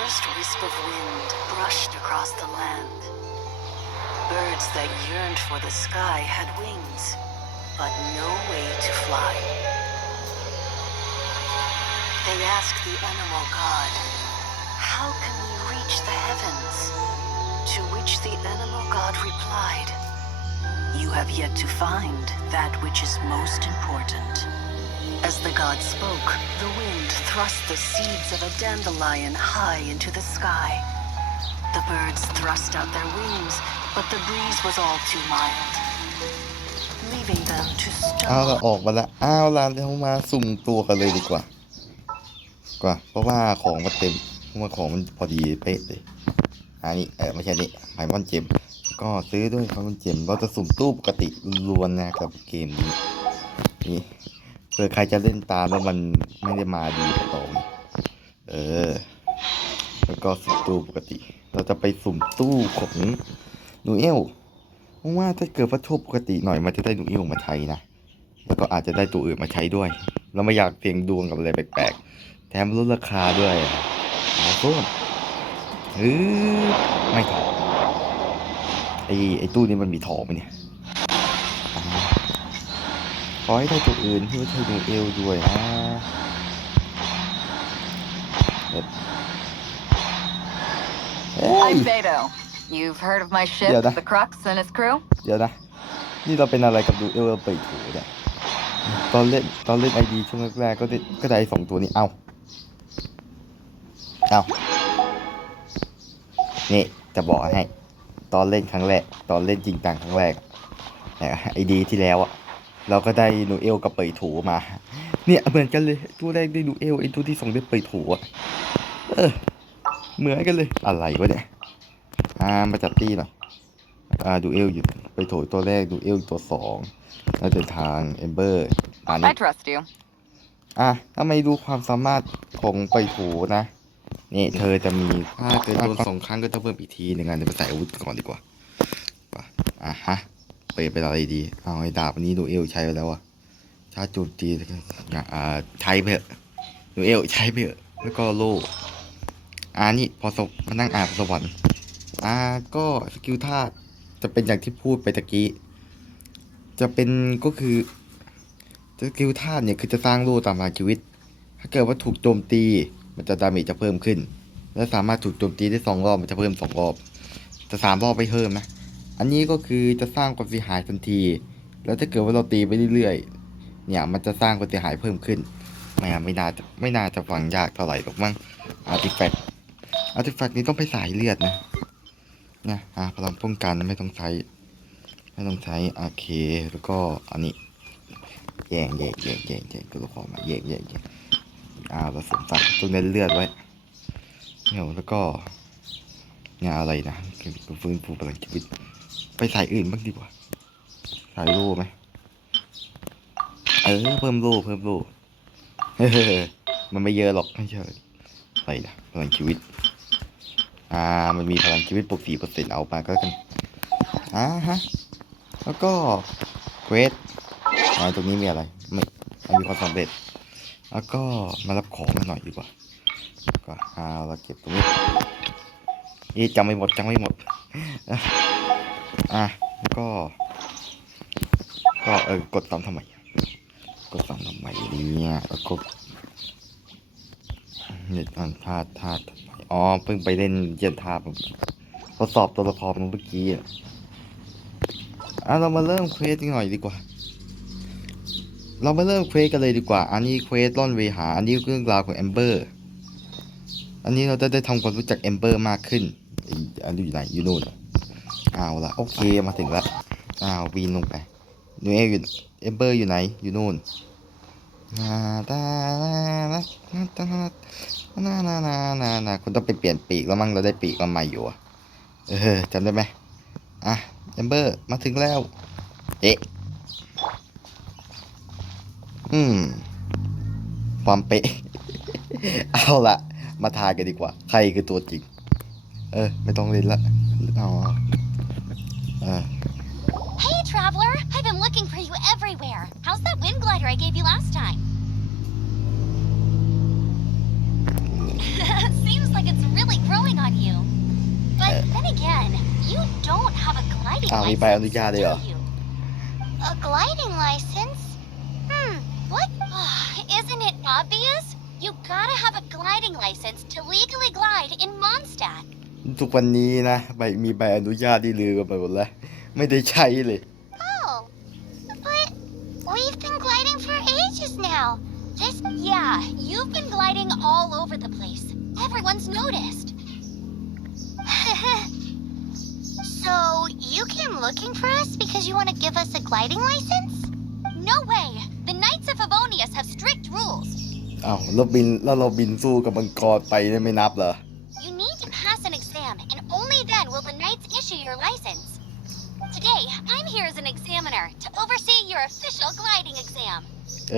first wisp of wind brushed across the land. Birds that yearned for the sky had wings, but no way to fly. They asked the animal god, "How can we reach the heavens?" To which the animal god replied, "You have yet to find that which is most important." As the god spoke, the wind thrust the seeds of a dandelion high into the sky. The birds thrust out their wings, but the breeze was all too mild, leaving them to เอาละ stumble. ออกมาละเอาละเรามาสุ่มตัวกันเลยดีกว่าเพราะว่าของมันเต็มเพราะว่าของมันพอดีเป๊ะเลยอันนี้ไม่ใช่นี่ไพมอนเจมก็ซื้อด้วยไพมอนเจมเราจะสุ่มตู้ปกติล้วนนะกับเกมนี้นี่เผื่อใครจะเล่นตามแล้วมันไม่ได้มาดีต่อแล้วก็สุ่มตู้ปกติเราจะไปสุ่มตู้ของหนูเอลเพราะว่าถ้าเกิดว่าทั่วปกติหน่อยมันจะได้หนูเอลมาใช้นะแล้วก็อาจจะได้ตัวอื่นมาใช้ด้วยเราไม่อยากเสี่ยงดวงกับอะไรแปลกๆแถมลดราคาด้วยต้นไม่ถอดไอ้ตู้นี้มันมีถอดไหมเนี่ยขอให้ได้ตัวอื่นที่ไม่ใช่หนูเอลด้วยนะI'm Beto. You've heard of my ship, the Crux, and its crew? เดี๋ยวนะนี่เราเป็นอะไรกับดูเอลเปิดถูเนี่ยตอนเล่นไอดีช่วงแรกก็ได้สองตัวนี้เอานี่จะบอกให้ตอนเล่นครั้งแรกตอนเล่นจริงจังครั้งแรกไอดีที่แล้วอะเราก็ได้ดูเอลกับเปิดถูมาเนี่ยเหมือนกันเลยตัวแรกได้ดูเอลไอตัวที่สองได้เปิดถูอะเหมือนกันเลยอะไรวะเนี่ยมาจัดตี้หน่อยดูเอลอยู่ไปโถตัวแรกดูเอลตัวสองแล้วเดินทางเอมเบอร์I trust you. ถ้าไม่ดูความสามารถของไปโถนะนี่เธอจะมีเกิดโดน2 ครั้งก็ต้องเพิ่มอีกทีในงานเดี๋ยวไปใส่อาวุธก่อนดีกว่าเปิดไปอะไรดีเอาไอ้ดาบอันนี้ดูเอลใช้ไปแล้วชาร์จโจมตีใช้ไปเถอะดูเอลใช้ไปเถอะแล้วก็โล่นี่พอมานั่งอ่านสวรรค์ก็สกิลธาตุจะเป็นอย่างที่พูดไปตะกี้จะเป็นก็คือสกิลธาตุเนี่ยคือจะสร้างโล่ตามพลังชีวิตถ้าเกิดว่าถูกโจมตีมันจะดาเมจจะเพิ่มขึ้นและสามารถถูกโจมตีได้2 รอบมันจะเพิ่ม2 รอบจะ3 รอบไม่เพิ่มนะอันนี้ก็คือจะสร้างความเสียหายทันทีแล้วถ้าเกิดว่าเราตีไปเรื่อยๆเนี่ยมันจะสร้างความเสียหายเพิ่มขึ้นไม่น่าจะฟังยากเท่าไหร่หรอกมั้งอาร์ติแฟกต์นี้ต้องไปสายเลือดนะพลังป้องกันไม่ต้องใช้โอเคแล้วก็อันนี้แย่งตัวละครมาแย่งเราสมศักดิ์ต้องเน้นเลือดไว้แล้วก็เนี่ยอะไรนะฟื้นฟูพลังชีวิตไปสายอื่นบ้างดีกว่าสายโล่ไหมเพิ่มโล่มันไม่เยอะหรอกไม่ใช่อะไรนะพลังชีวิตมันมีพลังชีวิตบวก 4% เอามาก็แล้วกันแล้วก็เควสตรงนี้มีอะไรมันมีความสำเร็จแล้วก็มารับของมาหน่อยดีกว่าก็เราเก็บตรงนี้จำไม่หมดแล้วก็กดซ้ำทำไมเนี่ยแล้วก็เนี่ยธาตุเพิ่งไปเล่นเย็นธาตุทดสอบตัวละครเมื่อกี้เรามาเริ่มเควสกันหน่อยดีกว่ากันเลยดีกว่าอันนี้เควสร่อนเวหาอันนี้เรื่องราวของแอมเบอร์อันนี้เราจะได้ทำความรู้จักแอมเบอร์มากขึ้นอันนี้อยู่ไหนอยู่นู่นเอาละโอเคมาถึงแล้ววีนลงไปนูเอลอยู่แอมเบอร์อยู่ไหนอยู่นู่นคุณต้องไปเปลี่ยนปีกแล้วมั้งเราได้ปีกมาใหม่อยู่จำได้ไหมแอมเบอร์มาถึงแล้วความเป๊ะ เอาละมาทายกันดีกว่าใครคือตัวจริงไม่ต้องเล่นละHey traveler, I've been looking for you everywhere. How's that wind glider I gave you last time? Seems like it's really growing on you. But then again, you don't have a gliding มีใบอนุ license, ญาตเลยเหรอ do you? A gliding license? What? Isn't it obvious? You gotta have a gliding license to legally glide in Mondstadt. ทุกวันนี้นะมีใบอนุญาตที่ลือกันไปหมดแล้วไม่ได้ใช้เลย Oh, but we've been gliding for ages now. Yeah, you've been gliding all over the place. Everyone's noticed. So, you came looking for us because you want to give us a gliding license? No way. The Knights of Favonius have strict rules. อ้าวเราบินสู้กับมังกรไปเนี่ยไม่นับเหรอ You need to pass an exam, and only then will the Knights issue your license. Today, I'm here as an examiner to oversee your official gliding exam.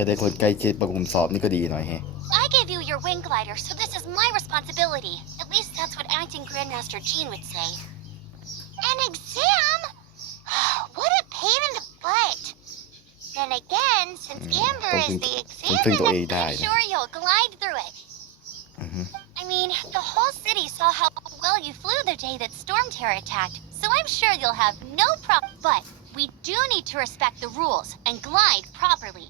ได้คนใกล้ชิดประคุมสอบนี่ก็ดีหน่อยแฮะ I gave you your wing glider, so this is my responsibility. At least that's what acting Grandmaster Jean would say. An exam? What a pain in the butt. Then again, since Amber is the examiner, I'm sure you'll glide through it. I mean, the whole city saw how well you flew the day that Storm Terror attacked, so I'm sure you'll have no problem. But we do need to respect the rules and glide properly.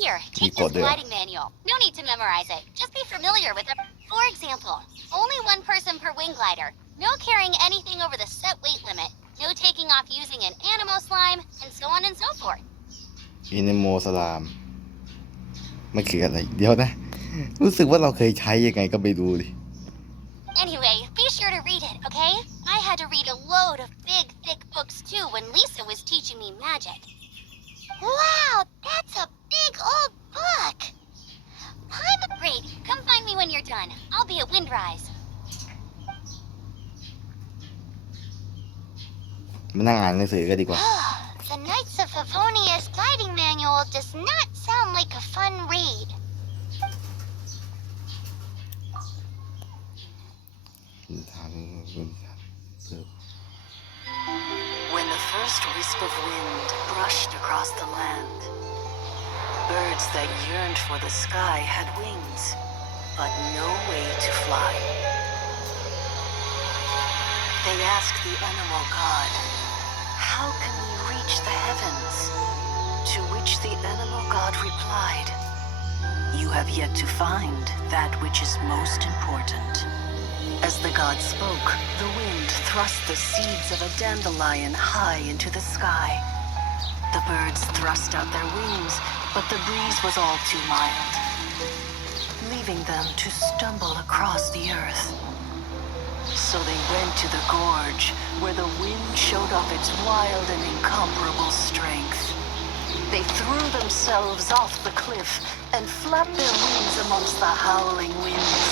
Here, take this gliding manual. No need to memorize it. Just be familiar with it. For example, only one person per wing glider. No carrying anything over the set weight limit. No taking off using an animo slime, and so on and so forth. Animo slime มันคืออะไรเดี๋ยวนะรู้สึกว่าเราเคยใช้ยังไงก็ไปดูดิ Anyway, be sure to read it, okay? I had to read a load of big, thick books too when Lisa was teaching me magic. Wow, that's a big old book! I'm great. Come find me when you're done. I'll be at Windrise. มานั่งอ่านหนังสือกันดีกว่า The Knights of Favonius gliding manual does not sound like a fun read. When the first wisp of wind brushed across the land, birds that yearned for the sky had wings, but no way to fly. They asked the animal god, "How can we reach the heavens?" To which the animal god replied, "You have yet to find that which is most important." As the god spoke, the wind thrust the seeds of a dandelion high into the sky. The birds thrust out their wings, but the breeze was all too mild, leaving them to stumble across the earth. So they went to the gorge, where the wind showed off its wild and incomparable strength. They threw themselves off the cliff and flapped their wings amongst the howling winds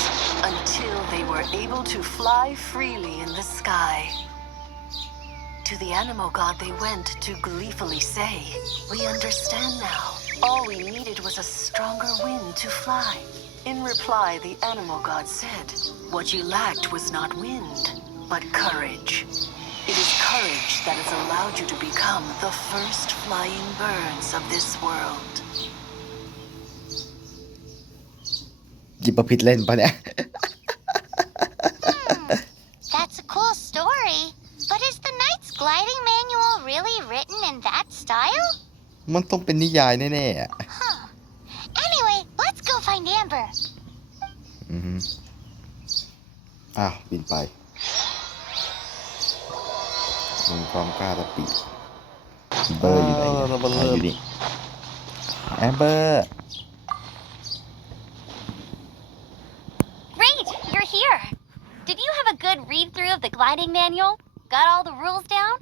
until they were able to fly freely in the sky. To the animal god they went to gleefully say, "We understand now. All we needed was a stronger wind to fly." In reply, the animal god said, "What you lacked was not wind, but courage. It is courage that has allowed you to become the first flying birds of this world." หยิบมาผิดเล่นปะเนี่ย That's a cool story. But is the Knight's gliding manual really written in that style? มันต้องเป็นนิยายแน่ๆอ่ะ Anyway, let's go find Amber. บินไปมีความกล้าตะปีเบอร์อยู่ไหนอยู่นี่แอมเบอร์ Great, you're here. Did you have a good read-through of the gliding manual? Got all the rules down?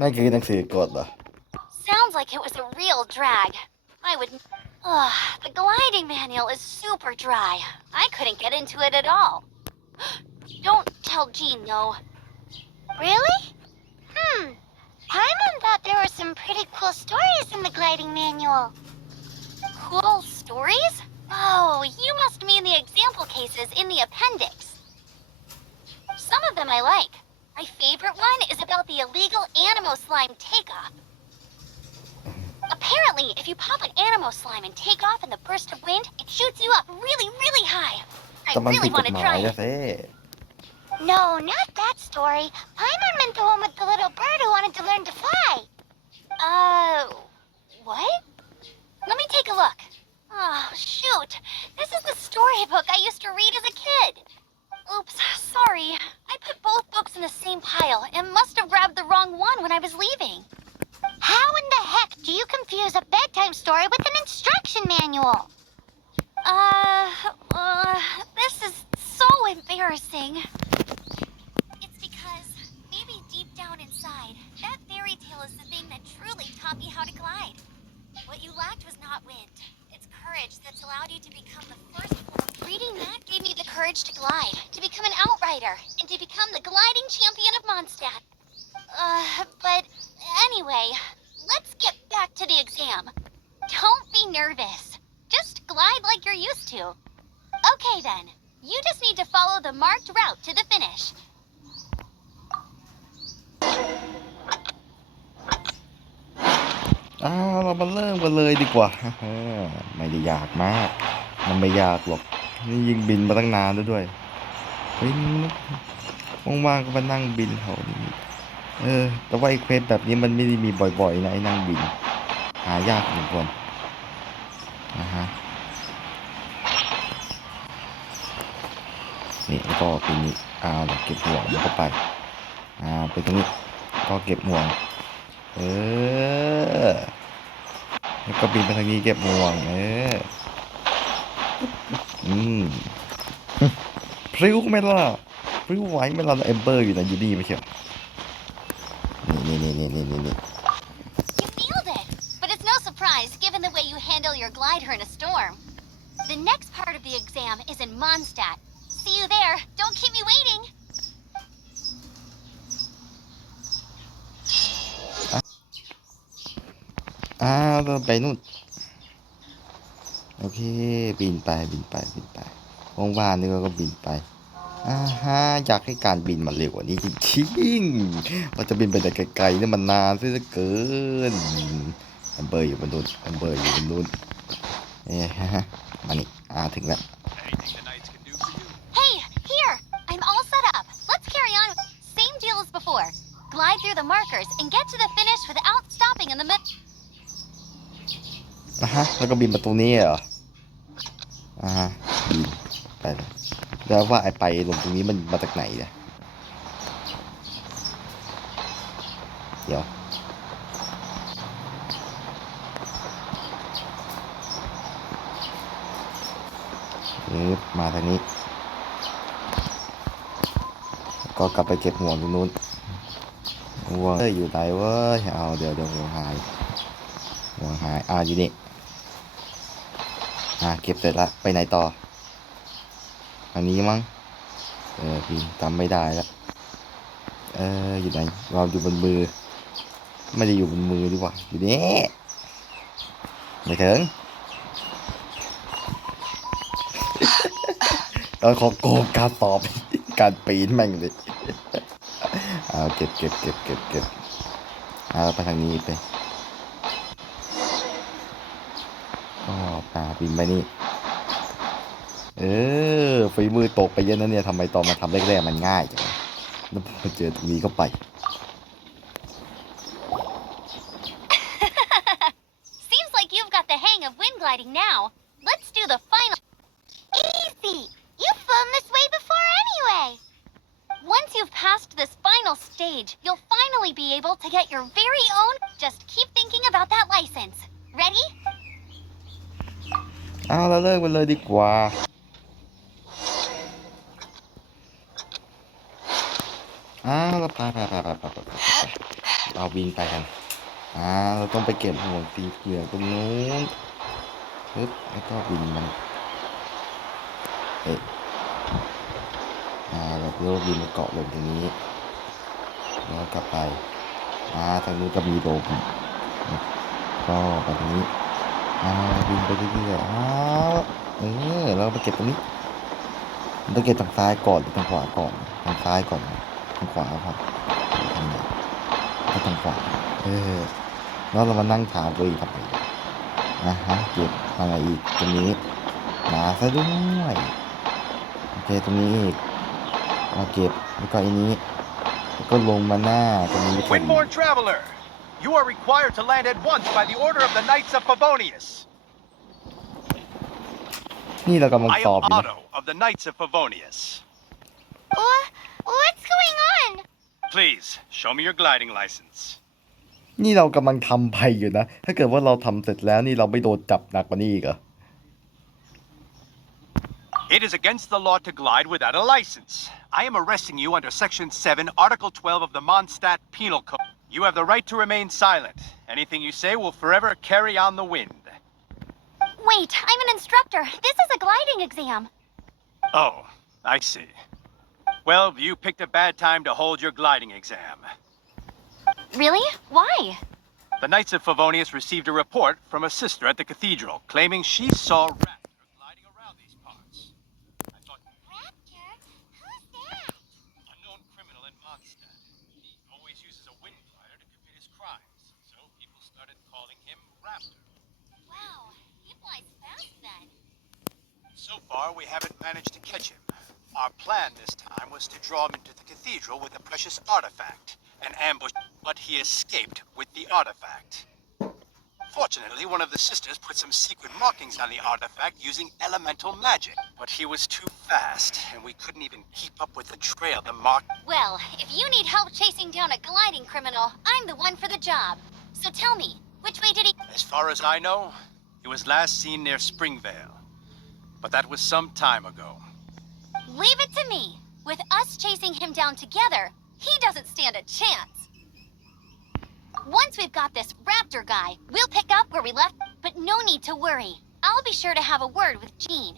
นั่นคือหนังสือกฎเหรอ Sounds like it was a real drag. I would... the gliding manual is super dry. I couldn't get into it at all. Don't tell Jean, though. Really? Paimon thought there were some pretty cool stories in the gliding manual. Cool stories? Oh, you must mean the example cases in the appendix. Some of them I like. My favorite one is about the illegal animo slime takeoff. Apparently, if you pop an animo slime and take off in the burst of wind, it shoots you up really, really high. I I แต่มันผิ really ดกฎ want to หมาย try นะ it. เซ่ No, not that story. Paimon meant the one with the little bird who wanted to learn to fly. What? Let me take a look. Oh, shoot. This is the storybook I used to read as a kid. Oops, sorry. I put both books in the same pile and must have grabbed the wrong one when I was leaving. How in the heck do you confuse a bedtime story with an instruction manual? This is so embarrassing. It's because maybe deep down inside, that fairy tale is the thing that truly taught me how to glide. What you lacked was not wind. It's courage that's allowed you to become the first form. Reading that gave me the courage to glide, to become an outrider, and to become the gliding champion of Mondstadt. But anyway, let's get back to the exam. Don't be nervous. Just glide like you're used to. Okay then, you just need to follow the marked route to the finish. เรามาเริ่มกันเลยดีกว่า ไม่ได้ยากมาก มันไม่ยากหรอกนี่ยิงบินมาตั้งนานแล้วด้วยบินว่างๆก็มานั่งบินแถวนี้แต่ว่าไอ้เควสแบบนี้มันไม่ได้มีบ่อยๆนะไอ้นั่งบินหายากเหมือนกันนี่แล้วก็ปีนี้เก็บห่วงแล้วก็ไปไปตรงนี้ก็เก็บห่วงแล้วก็บินไปทางนี้เก็บห่วงพริ้วไหมล่ะพริ้วไหวไหมล่ะเอมเบอร์อยู่นะอยู่นี่ไม่ใช่นี่ You nailed it! But it's no surprise given the way you handle your glider in a storm. The next part of the exam is in Mondstadt. See you there. Don't keep me waiting. เราไปนู่นโอเคบินไปว่างๆนี่ก็บินไปอยากให้การบินมันเร็วกว่านี้จริงๆเราจะบินไปแต่ไกลๆนี่มันนานซะเหลือเกินแอมเบอร์อยู่บนนู้นมานี่ถึงแล้ว Hey, here! I'm all set up. Let's carry on. Same deal as before. Glide through the markers and get to the finish without stopping in the mid. แล้วก็บินประตูนี้เหรอบินไปเลยแล้วว่าไอ้ไปลงตรงนี้มันมาจากไหนเนี่ยเดี๋ยวมาทางนี้ก็กลับไปเก็บห่วงตรงนู้นห่วงอยู่ไหนวะเดี๋ยวห่วงหายอยู่นี่เก็บเสร็จละไปไหนต่ออันนี้มั้งพี่จำไม่ได้แล้วอยู่ไหนเราอยู่บนมือไม่ได้อยู่บนมือดีกว่าอยู่นี่ไม่ถึงเราขอโกงการตอบการปีนแม่งเลยเก็บไปทางนี้ไปก็บินไปนี่ฝีมือตกไปเยอะนะเนี่ยทำไมตอนมาทำแรกๆมันง่ายจังแล้วพอเจอตรงนี้ก็ไป Seems like you've got the hang of wind gliding now. Let's do the final. Easy! You've flown this way before anyway. Once you've passed this final stage, you'll finally be able to get your very own. Just keep thinking about that license. Ready? เราเลิกกันเลยดีกว่าเราไปเราบินไปกันเราต้องไปเก็บห่วงตีเกลือตรงนู้นแล้วก็บินมันเราเริ่มบินมาเกาะลงตรงนี้แล้วกลับไปทางนู้นก็มีโดมก็ไปตรงนี้บินไปเรื่อยๆเราไปเก็บตรงนี้ต้องเก็บทางซ้ายก่อนหรือทางขวาก่อนทางซ้ายก่อนทางขวาครับทางไหนก็ทางขวาแล้วเรามานั่งถามตัวเองทำไมเก็บอะไรอีกตรงนี้มาซะด้วย เคตรงนี้อีกมาเก็บแล้วก็อันนี้แล้วก็ลงมาหน้าตรงนี้ก่อน Windborne traveler, you are required to land at once by the order of the Knights of Favonius. นี่เรากำลัง I สอบ am อยู่นะ Otto of the Knights of Favonius. What's going on? Please, show me your gliding license. นี่เรากำลังทำไปอยู่นะถ้าเกิดว่าเราทำเสร็จแล้วนี่เราไม่โดนจับหนักกว่านี้อีกเหรอ It is against the law to glide without a license. I am arresting you under Section 7, Article 12 of the mondstadt Penal Code. You have the right to remain silent. Anything you say will forever carry on the wind. Wait, I'm an instructor. This is a gliding exam. Oh, I see. Well, you picked a bad time to hold your gliding exam. Really? Why? The Knights of Favonius received a report from a sister at the cathedral claiming she saw Raptor gliding around these parts. I thought, Raptor? Who's that? unknown criminal in Mondstadt. He always uses a wind glider to commit his crimes, so people started calling him Raptor. Wow, he flies fast then. So far, we haven't managed to catch him. Our plan this time was to draw him into the cathedral with a precious artifact and ambush, but he escaped with the artifact. Fortunately, one of the sisters put some secret markings on the artifact using elemental magic, but he was too fast, and we couldn't even keep up with the trail the mark. Well, if you need help chasing down a gliding criminal, I'm the one for the job. So tell me, which way did he... As far as I know, he was last seen near Springvale, but that was some time ago. Leave it to me. With us chasing him down together, he doesn't stand a chance. Once we've got this Raptor guy, we'll pick up where we left, but no need to worry. I'll be sure to have a word with Jean.